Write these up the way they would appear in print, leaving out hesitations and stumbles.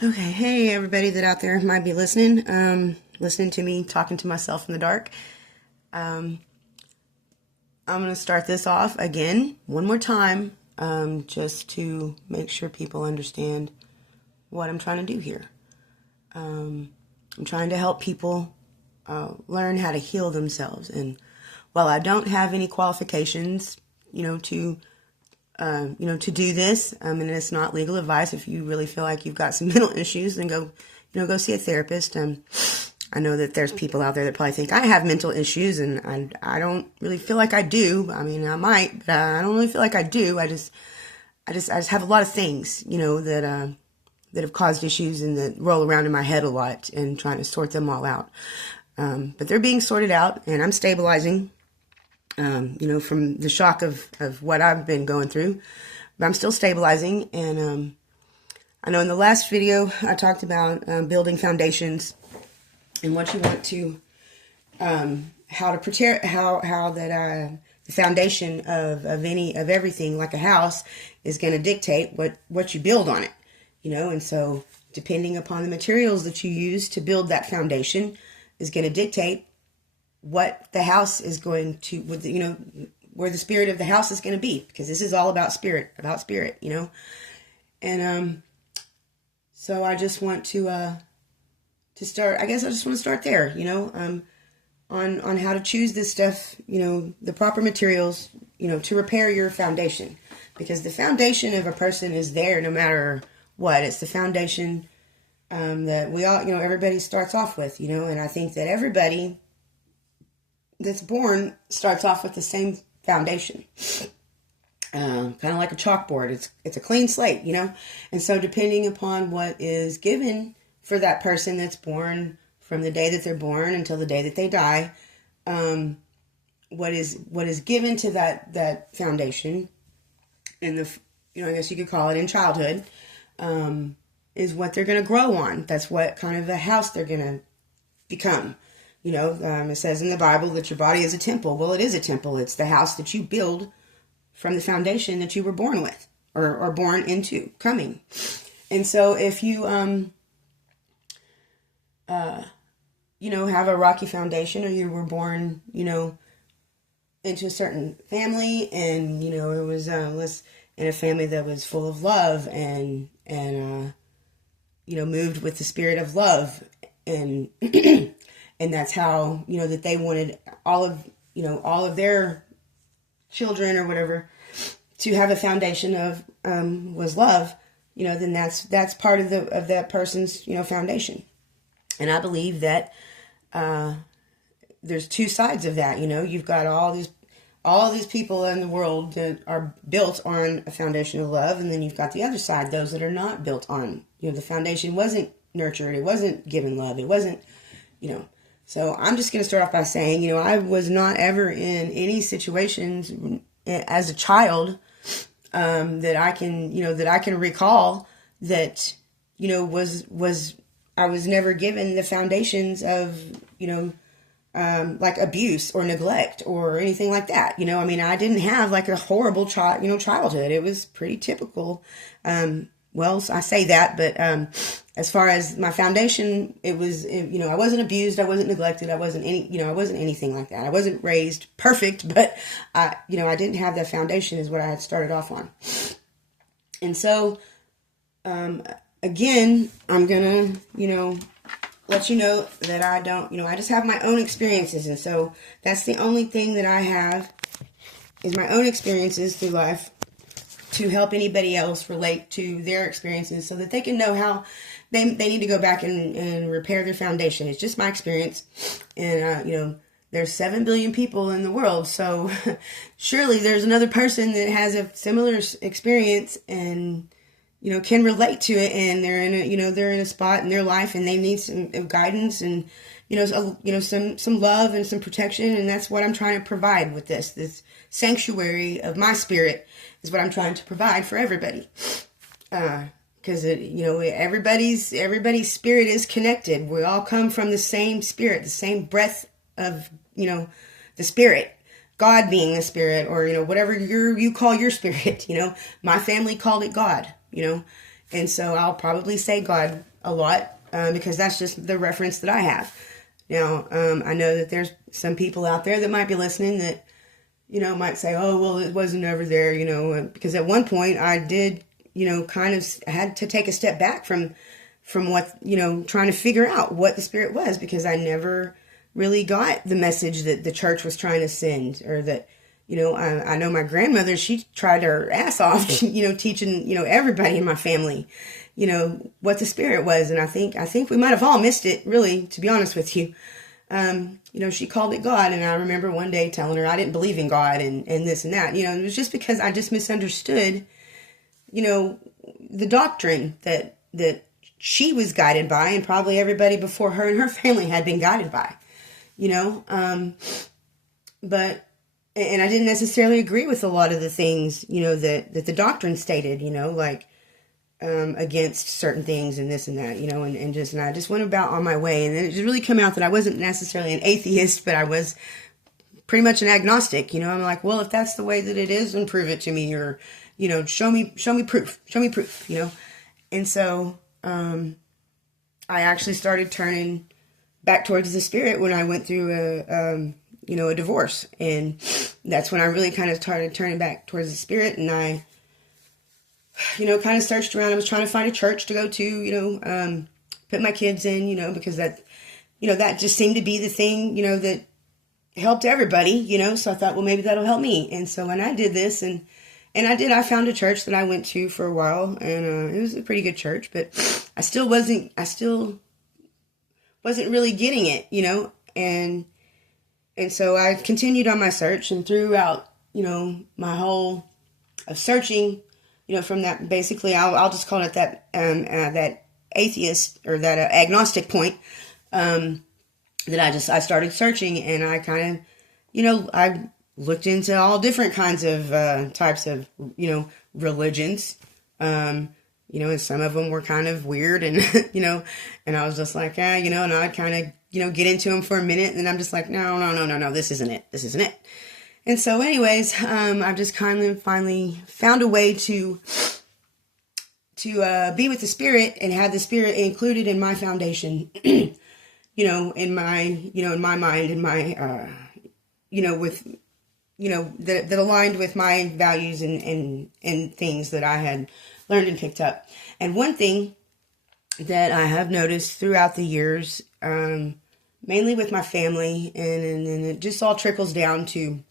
Okay, hey everybody that out there might be listening to me talking to myself in the dark. Um, I'm going to start this off again, one more time, just to make sure people understand what I'm trying to do here. I'm trying to help people learn how to heal themselves. And while I don't have any qualifications, to do this, and it's not legal advice. If you really feel like you've got some mental issues, then go see a therapist. I know that there's people out there that probably think I have mental issues, and I don't really feel like I do. I mean, I might, but I don't really feel like I do. I just have a lot of things, that have caused issues and that roll around in my head a lot, and trying to sort them all out. But they're being sorted out, and I'm stabilizing. From the shock of what I've been going through, but I'm still stabilizing. And I know in the last video I talked about building foundations and what you want to, how to prepare, how that the foundation of everything, like a house, is going to dictate what you build on it, and so depending upon the materials that you use to build that foundation is going to dictate what the house is going to, where the spirit of the house is going to be, because this is all about spirit, and so I just want to start. I guess I just want to start there, on how to choose this stuff, the proper materials, to repair your foundation, because the foundation of a person is there no matter what. It's the foundation that we all, everybody starts off with, and I think that everybody that's born starts off with the same foundation, kind of like a chalkboard. It's a clean slate, and so depending upon what is given for that person that's born, from the day that they're born until the day that they die, what is given to that foundation in the, I guess you could call it in childhood, is what they're going to grow on. That's what kind of a house they're going to become. It says in the Bible that your body is a temple. Well, it is a temple. It's the house that you build from the foundation that you were born with, or born into, coming. And so if you, have a rocky foundation, or you were born, into a certain family, and, it was in a family that was full of love, and moved with the spirit of love, and and that's how, that they wanted all of their children or whatever to have a foundation of, was love, then that's part of that person's, foundation. And I believe that, there's two sides of that. You've got all these people in the world that are built on a foundation of love. And then you've got the other side, those that are not built on, the foundation wasn't nurtured. It wasn't given love. It wasn't, So I'm just going to start off by saying, I was not ever in any situations as a child that I can recall that, I was never given the foundations of, like abuse or neglect or anything like that. I didn't have like a horrible childhood. It was pretty typical. Well, I say that, but as far as my foundation, it was, I wasn't abused, I wasn't neglected, I wasn't anything like that. I wasn't raised perfect, but I didn't have that foundation is what I had started off on. And so, again, I'm gonna, let you know that I don't, I just have my own experiences. And so that's the only thing that I have is my own experiences through life, to help anybody else relate to their experiences so that they can know how they need to go back and repair their foundation. It's just my experience. And, there's 7 billion people in the world. So surely there's another person that has a similar experience and, can relate to it. And they're in a spot in their life and they need some guidance and, some love and some protection. And that's what I'm trying to provide with this sanctuary of my spirit is what I'm trying to provide for everybody. Because everybody's spirit is connected. We all come from the same spirit, the same breath of, the spirit, God being the spirit, or, whatever you call your spirit, my family called it God, And so I'll probably say God a lot because that's just the reference that I have. Now, I know that there's some people out there that might be listening that, might say, oh, well, it wasn't over there, because at one point I did, kind of had to take a step back from what, trying to figure out what the Spirit was, because I never really got the message that the church was trying to send, or that, I know my grandmother, she tried her ass off, teaching, everybody in my family, what the Spirit was. And I think we might have all missed it, really, to be honest with you. She called it God, and I remember one day telling her I didn't believe in God and this and that. It was just because I just misunderstood, the doctrine that she was guided by, and probably everybody before her and her family had been guided by, but, and I didn't necessarily agree with a lot of the things, that the doctrine stated, against certain things and this and that, and I just went about on my way. And then it just really come out that I wasn't necessarily an atheist, but I was pretty much an agnostic. I'm like, well, if that's the way that it is, then prove it to me, or, show me proof, And so, I actually started turning back towards the Spirit when I went through a divorce. And that's when I really kind of started turning back towards the Spirit. And I, kind of searched around. I was trying to find a church to go to, put my kids in, because that, that just seemed to be the thing, that helped everybody, so I thought, well, maybe that'll help me. And so when I did this, and I found a church that I went to for a while, and it was a pretty good church, but I still wasn't really getting it, and so I continued on my search, and throughout, my whole of searching, from that, basically, I'll just call it that, that atheist, or that agnostic point, that I started searching, and I kind of, I looked into all different kinds of, types of, religions, and some of them were kind of weird, and, and I was just like, and I'd kind of, get into them for a minute, and then I'm just like, no, this isn't it. And so anyways, I've just kind of finally found a way to be with the Spirit and have the Spirit included in my foundation, in my mind, in my, with, that aligned with my values and things that I had learned and picked up. And one thing that I have noticed throughout the years, mainly with my family, and it just all trickles down to,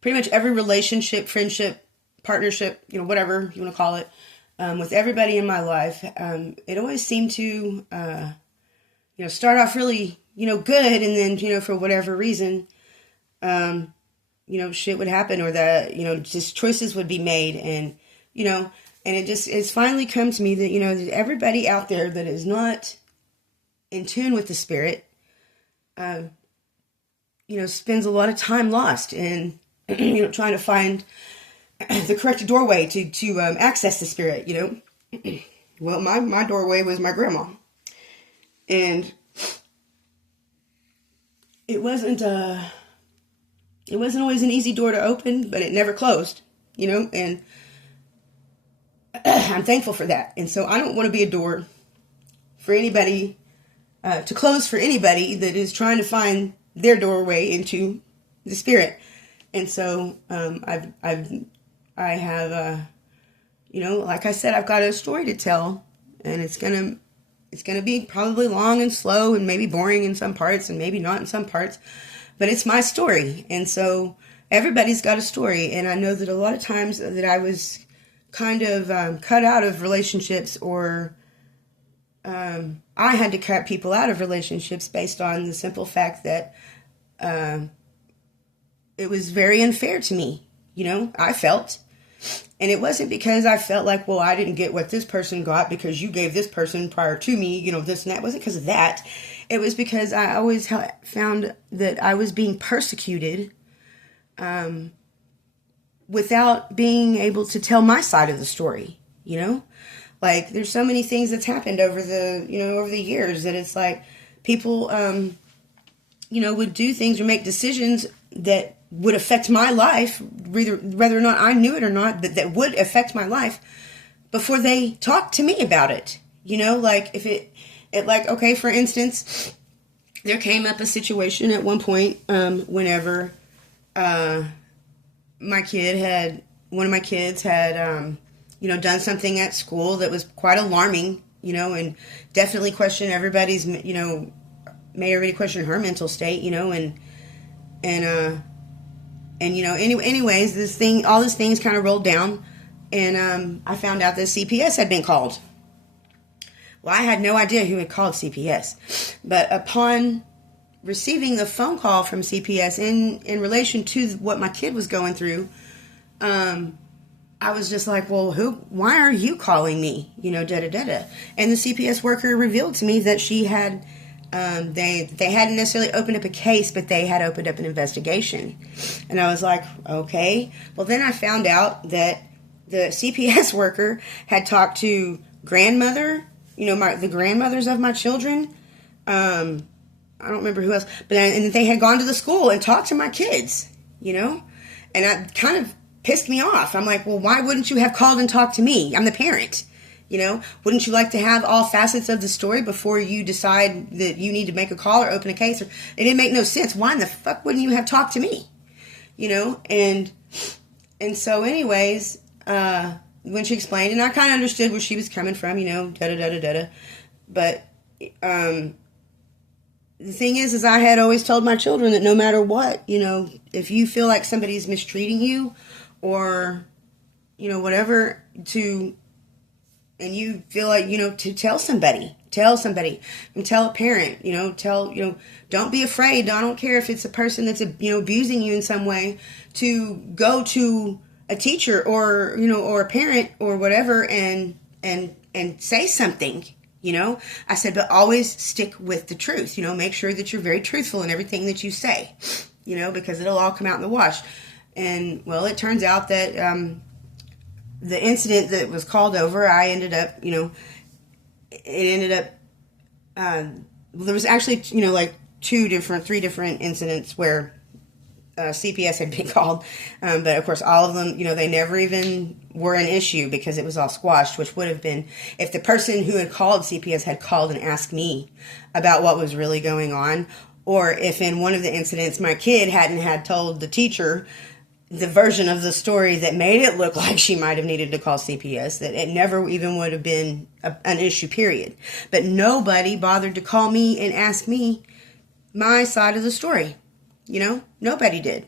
pretty much every relationship, friendship, partnership, whatever you want to call it, with everybody in my life, it always seemed to, start off really, good, and then, for whatever reason, shit would happen, or that, just choices would be made, and, and it's finally come to me that, that everybody out there that is not in tune with the Spirit, spends a lot of time lost in, trying to find the correct doorway to access the Spirit, Well, my doorway was my grandma. And it wasn't always an easy door to open, but it never closed, and I'm thankful for that. And so I don't want to be a door for anybody, to close for anybody that is trying to find their doorway into the Spirit. And so, I have, like I said, I've got a story to tell, and it's going to be probably long and slow and maybe boring in some parts and maybe not in some parts, but it's my story. And so everybody's got a story. And I know that a lot of times that I was kind of, cut out of relationships, or, I had to cut people out of relationships based on the simple fact that it was very unfair to me, I felt. And it wasn't because I felt like, well, I didn't get what this person got because you gave this person prior to me, this and that. It wasn't because of that. It was because I always found that I was being persecuted without being able to tell my side of the story, Like, there's so many things that's happened over the years that it's like people, would do things or make decisions that would affect my life, whether or not I knew it or not, that would affect my life. before they talk to me about it. You know, like if it like, okay, for instance, there came up a situation at one point, whenever, one of my kids had, done something at school that was quite alarming, and definitely questioned everybody's, made everybody question her mental state, anyways, all these things kind of rolled down, and I found out that CPS had been called. Well, I had no idea who had called CPS, but upon receiving the phone call from CPS in relation to what my kid was going through, I was just like, well, why are you calling me? And the CPS worker revealed to me that she had, they hadn't necessarily opened up a case, but they had opened up an investigation. And I was like, okay. Well, then I found out that the CPS worker had talked to the grandmothers of my children. I don't remember who else, and they had gone to the school and talked to my kids, and that kind of pissed me off. I'm like, well, why wouldn't you have called and talked to me? I'm the parent, wouldn't you like to have all facets of the story before you decide that you need to make a call or open a case? It didn't make no sense. Why in the fuck wouldn't you have talked to me? And so anyways, when she explained, and I kind of understood where she was coming from, but, the thing is I had always told my children that no matter what, if you feel like somebody's mistreating you or, whatever, and you feel like, to tell somebody, and tell a parent, don't be afraid. I don't care if it's a person that's, abusing you in some way, to go to a teacher or, or a parent or whatever and say something. I said, but always stick with the truth, make sure that you're very truthful in everything that you say, because it'll all come out in the wash. And, well, it turns out that the incident that was called over, I ended up, there was actually, like three different incidents where CPS had been called, but of course all of them, they never even were an issue because it was all squashed, which would have been if the person who had called CPS had called and asked me about what was really going on, or if in one of the incidents my kid hadn't had told the teacher the version of the story that made it look like she might have needed to call CPS, that it never even would have been an issue, period. But nobody bothered to call me and ask me my side of the story. Nobody did.